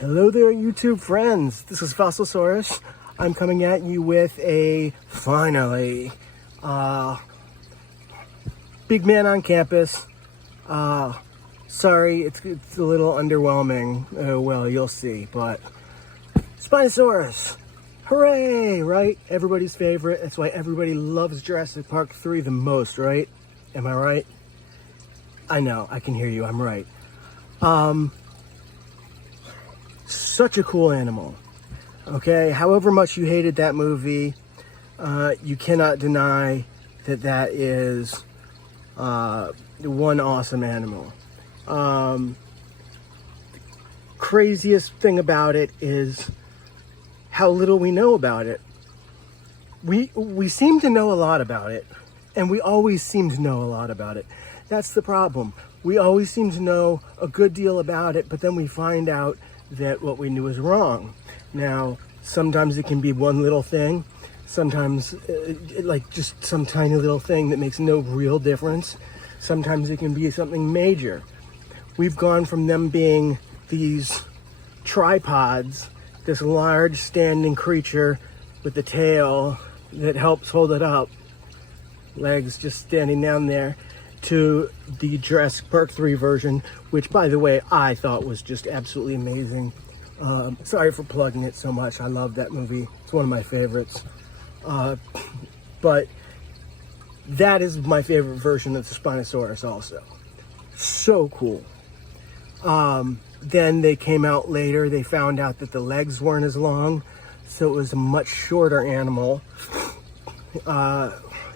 Hello there, YouTube friends. This is Spinosaurus. I'm coming at you with finally, big man on campus. Sorry, it's a little underwhelming. Well, you'll see, but Spinosaurus. Hooray, right? Everybody's favorite. That's why everybody loves Jurassic Park 3 the most, right? Am I right? I know, I can hear you, I'm right. Such a cool animal. Okay, however much you hated that movie, you cannot deny that that is one awesome animal. Craziest thing about it is how little we know about it. We seem to know a lot about it, and we always seem to know a lot about it. That's the problem. We always seem to know a good deal about it, but then we find out that what we knew is wrong. Now, sometimes it can be one little thing, sometimes like just some tiny little thing that makes no real difference. Sometimes it can be something major. We've gone from them being these tripods, this large standing creature with the tail that helps hold it up, legs just standing down there, to the Jurassic Park 3 version, which, by the way, I thought was just absolutely amazing. Sorry for plugging it so much. I love that movie. It's one of my favorites. But that is my favorite version of the Spinosaurus also. So cool. Then they came out later. They found out that the legs weren't as long, so it was a much shorter animal.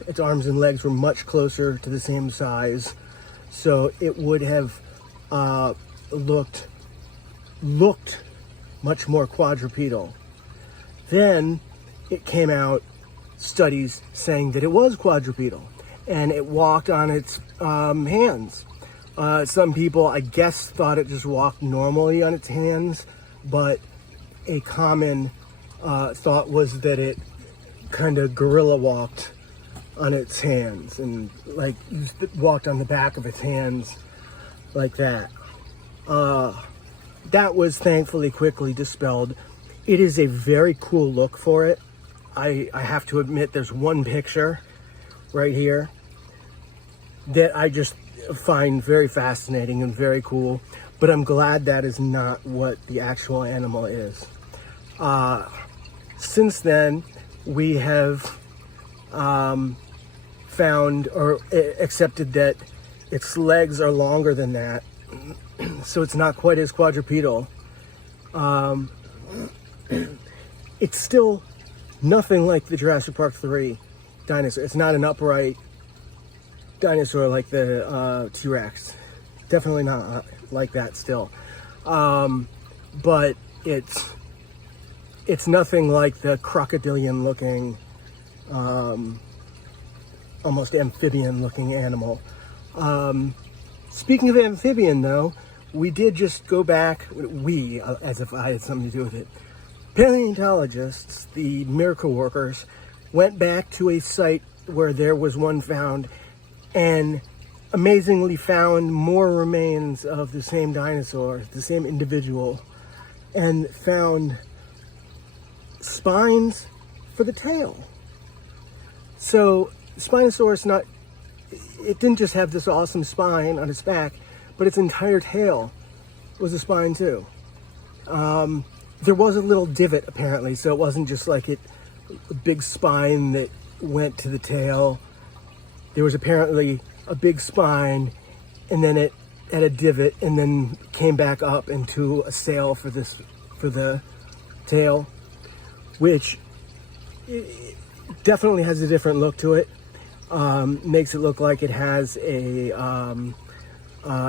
Its arms and legs were much closer to the same size, so it would have looked much more quadrupedal. Then it came out, studies saying that it was quadrupedal, and it walked on its hands. Some people, I guess, thought it just walked normally on its hands, but a common thought was that it kind of gorilla walked on its hands, and like walked on the back of its hands like that. That was thankfully quickly dispelled. It is a very cool look for it. I have to admit, there's one picture right here that I just find very fascinating and very cool, but I'm glad that is not what the actual animal is. Since then, we have found or accepted that its legs are longer than that, so it's not quite as quadrupedal. It's still nothing like the Jurassic Park 3 dinosaur. It's not an upright dinosaur like the T-Rex. Definitely not like that still. But it's nothing like the crocodilian looking, almost amphibian looking animal. Speaking of amphibian though, we did just go back, as if I had something to do with it. Paleontologists, the miracle workers, went back to a site where there was one found and amazingly found more remains of the same dinosaur, the same individual, and found spines for the tail. So Spinosaurus, it didn't just have this awesome spine on its back, but its entire tail was a spine too. There was a little divot apparently, so it wasn't just like a big spine that went to the tail. There was apparently a big spine, and then it had a divot, and then came back up into a sail for the tail, which definitely has a different look to it. Makes it look like it has a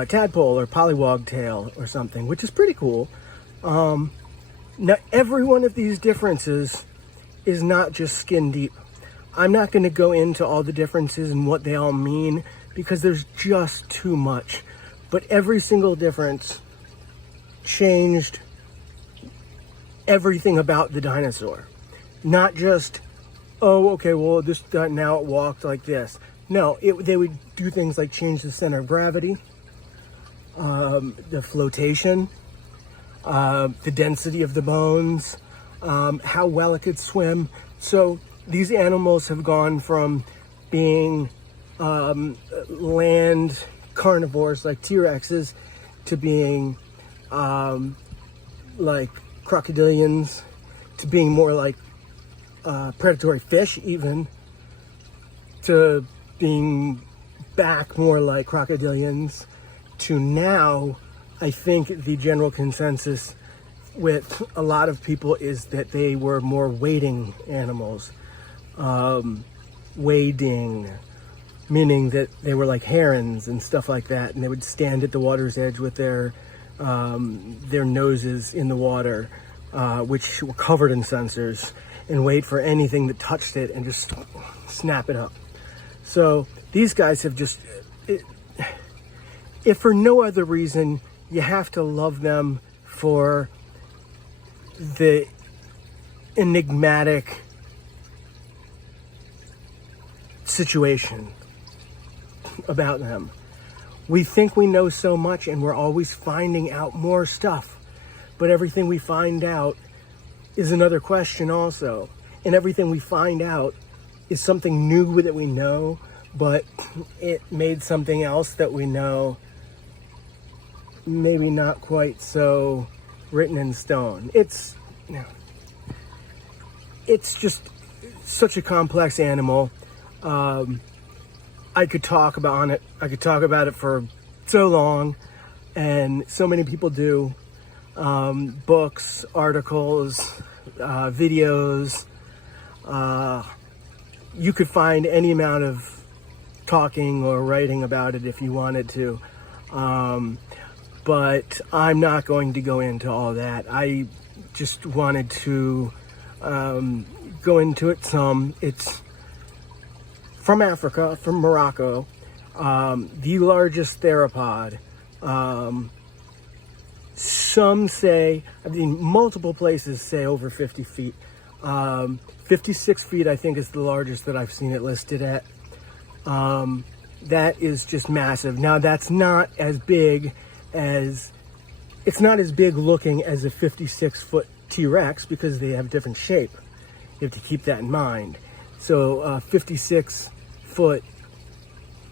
tadpole or pollywog tail or something, which is pretty cool. Now, every one of these differences is not just skin deep. I'm not going to go into all the differences and what they all mean, because there's just too much. But every single difference changed everything about the dinosaur. Not just, oh, okay, well, now it walked like this. No, they would do things like change the center of gravity, the flotation, the density of the bones, how well it could swim. So these animals have gone from being land carnivores like T-Rexes to being like crocodilians, to being more like predatory fish, even to being back more like crocodilians, to now I think the general consensus with a lot of people is that they were more wading animals. Wading, meaning that they were like herons and stuff like that, and they would stand at the water's edge with their noses in the water, which were covered in sensors, and wait for anything that touched it and just snap it up. So these guys have just, if for no other reason, you have to love them for the enigmatic situation about them. We think we know so much, and we're always finding out more stuff, but everything we find out is another question also, and everything we find out is something new that we know, but it made something else that we know maybe not quite so written in stone. It's just such a complex animal. I could talk about it for so long, and so many people do. Books, articles, videos. You could find any amount of talking or writing about it if you wanted to. But I'm not going to go into all that. I just wanted to go into it some. It's from Africa, from Morocco, the largest theropod. Some say, multiple places say over 50 feet. 56 feet, I think, is the largest that I've seen it listed at. That is just massive. Now, that's not as big as, it's not as big looking as a 56-foot T-Rex because they have different shape. You have to keep that in mind. So, 56-foot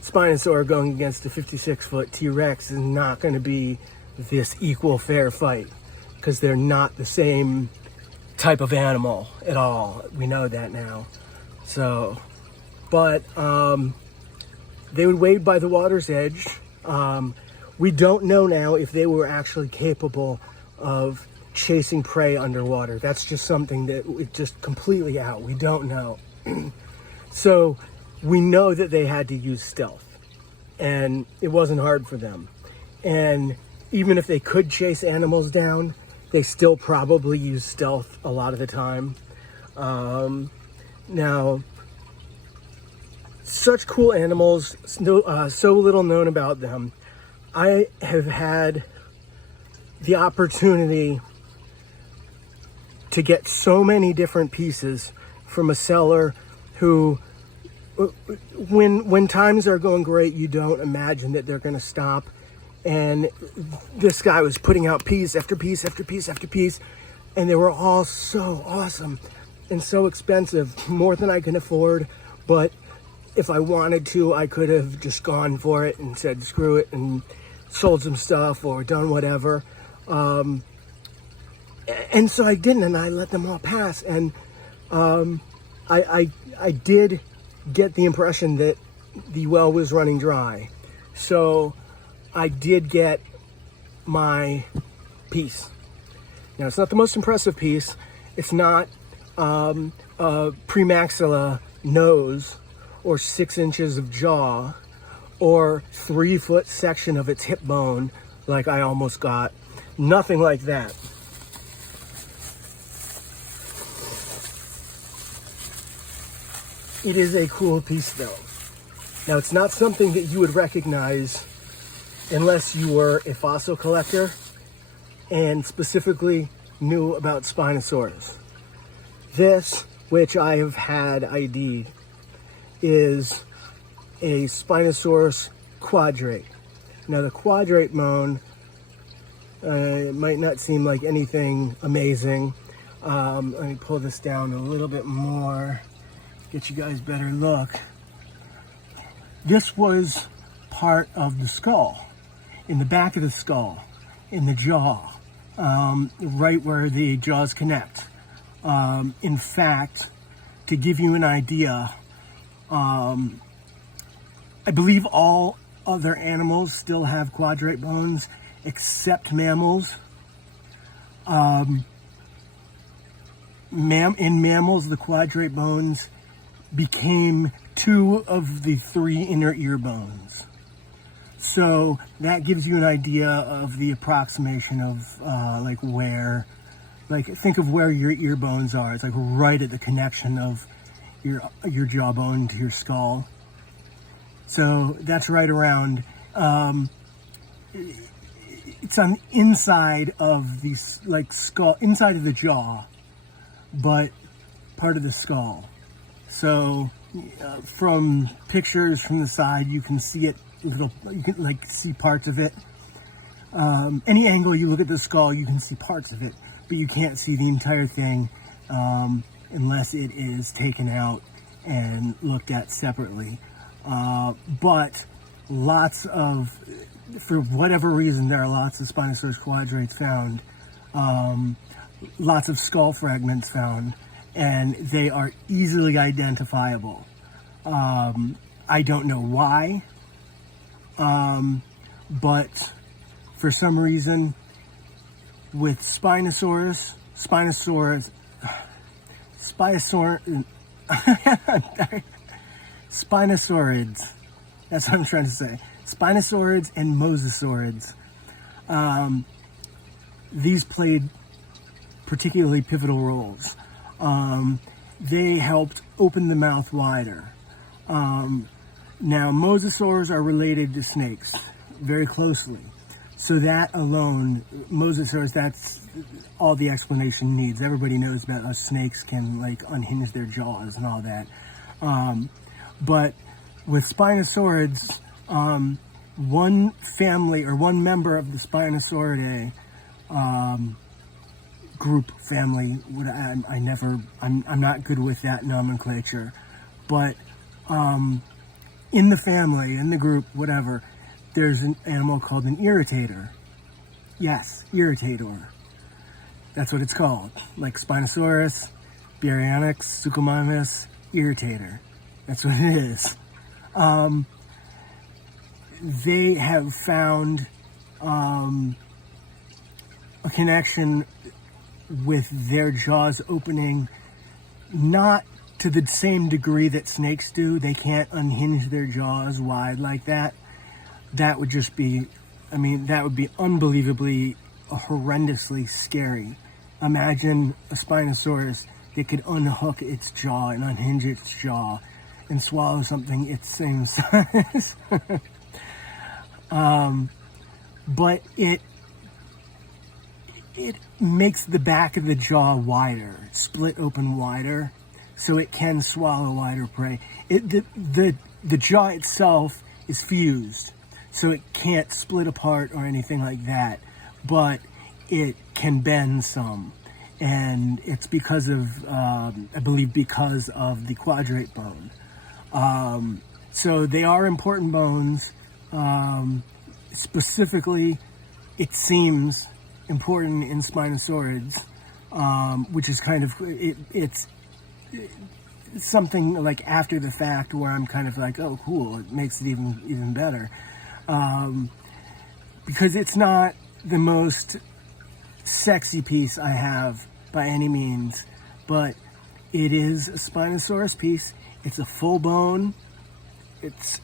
Spinosaur going against a 56-foot T-Rex is not going to be this equal fair fight because they're not the same type of animal at all. We know that now. So, but they would wade by the water's edge. We don't know now if they were actually capable of chasing prey underwater. That's just something that it's just completely out. We don't know. So we know that they had to use stealth, and it wasn't hard for them. And even if they could chase animals down, they still probably use stealth a lot of the time. Now, such cool animals, so little known about them. I have had the opportunity to get so many different pieces from a seller who, when times are going great, you don't imagine that they're going to stop. And this guy was putting out piece after piece after piece after piece, and they were all so awesome and so expensive, more than I can afford. But if I wanted to, I could have just gone for it and said, screw it, and sold some stuff or done whatever. And so I didn't, and I let them all pass. And I did get the impression that the well was running dry. So I did get my piece. Now, it's not the most impressive piece. It's not a premaxilla nose or 6 inches of jaw or 3-foot section of its hip bone like I almost got. Nothing like that. It is a cool piece though. Now, it's not something that you would recognize unless you were a fossil collector and specifically knew about Spinosaurus. This, which I have had ID'd, is a Spinosaurus quadrate. Now, the quadrate bone It might not seem like anything amazing. Let me pull this down a little bit more, get you guys a better look. This was part of the skull, in the back of the skull, in the jaw, right where the jaws connect. In fact, to give you an idea, I believe all other animals still have quadrate bones except mammals. In mammals, the quadrate bones became 2 of the 3 inner ear bones. So that gives you an idea of the approximation of like where, like think of where your ear bones are. It's like right at the connection of your jawbone to your skull. So that's right around, it's on the inside of the like skull, inside of the jaw, but part of the skull. So from pictures from the side, you can see it. You can like see parts of it. Any angle you look at the skull, you can see parts of it, but you can't see the entire thing unless it is taken out and looked at separately. But lots of, for whatever reason, there are lots of Spinosaurus quadrates found, lots of skull fragments found, and they are easily identifiable. I don't know why, but for some reason with Spinosaurus, Spinosaurid, Spinosaurids, that's what I'm trying to say. Spinosaurids and mosasaurids. These played particularly pivotal roles. They helped open the mouth wider. Now, mosasaurs are related to snakes very closely. So that alone, mosasaurs, that's all the explanation needs. Everybody knows about how snakes can like unhinge their jaws and all that. But with Spinosaurids, one family or one member of the Spinosauridae group family, I'm not good with that nomenclature, but in the family, in the group, whatever, there's an animal called an irritator. Yes, irritator. That's what it's called. Like Spinosaurus, Baryonyx, Suchomimus, irritator. That's what it is. They have found a connection with their jaws opening, not to the same degree that snakes do. They can't unhinge their jaws wide like that. That would just be, I mean, that would be unbelievably, horrendously scary. Imagine a Spinosaurus that could unhook its jaw and unhinge its jaw and swallow something its same size. But it makes the back of the jaw wider, split open wider, so it can swallow wider prey. The jaw itself is fused, so it can't split apart or anything like that, but it can bend some. And it's because of, I believe, because of the quadrate bone. So they are important bones. Specifically, it seems important in Spinosaurids, which is kind of, it's something like after the fact where I'm kind of like, oh, cool, it makes it even better. Because it's not the most sexy piece I have by any means, but it is a Spinosaurus piece. It's a full bone. It's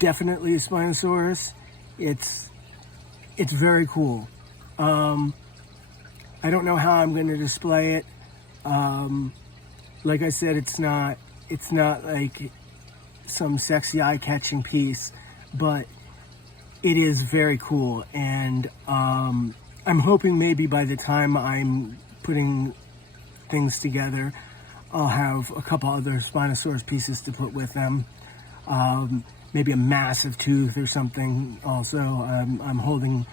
definitely a Spinosaurus. It's very cool. I don't know how I'm going to display it. Like I said, it's not like some sexy eye-catching piece, but it is very cool. And I'm hoping maybe by the time I'm putting things together, I'll have a couple other Spinosaurus pieces to put with them. Maybe a massive tooth or something also. I'm holding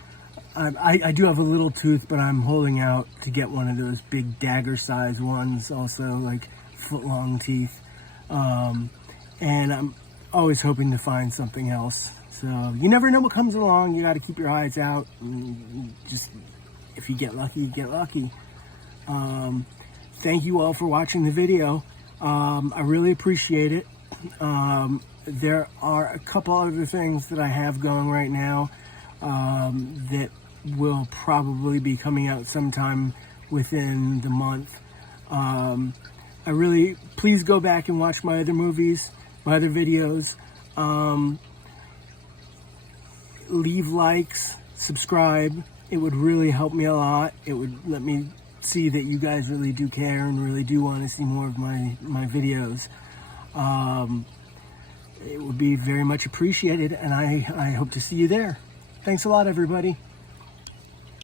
I do have a little tooth, but I'm holding out to get one of those big dagger-sized ones, also like foot-long teeth. And I'm always hoping to find something else. So you never know what comes along. You got to keep your eyes out. And just if you get lucky, you get lucky. Thank you all for watching the video. I really appreciate it. There are a couple other things that I have going right now that will probably be coming out sometime within the month. Please go back and watch my other movies, my other videos. Leave likes, subscribe. It would really help me a lot. It would let me see that you guys really do care and really do want to see more of my videos. It would be very much appreciated, and I hope to see you there. Thanks a lot, everybody.